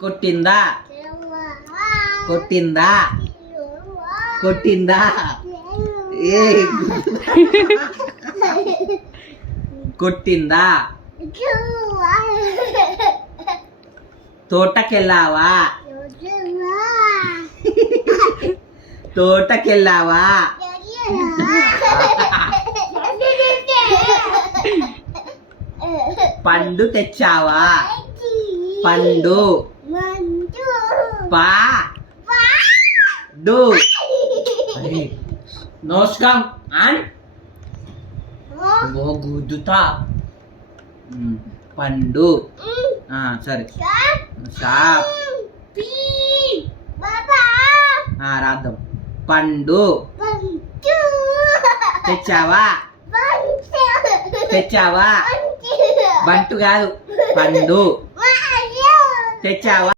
కొట్టిందా కొట్టిందా కొట్టిందా ఏ కొట్టిందా తోటకెళ్ళావా తోటకెళ్ళావా పండు తెచ్చావా పండు పా డు నోస్కం అండ్ గుద్దుతా పండు సరే షాప్ రాద్దాం పండు తెచ్చావా తెచ్చావా బంటు కాదు పండు తెచ్చావా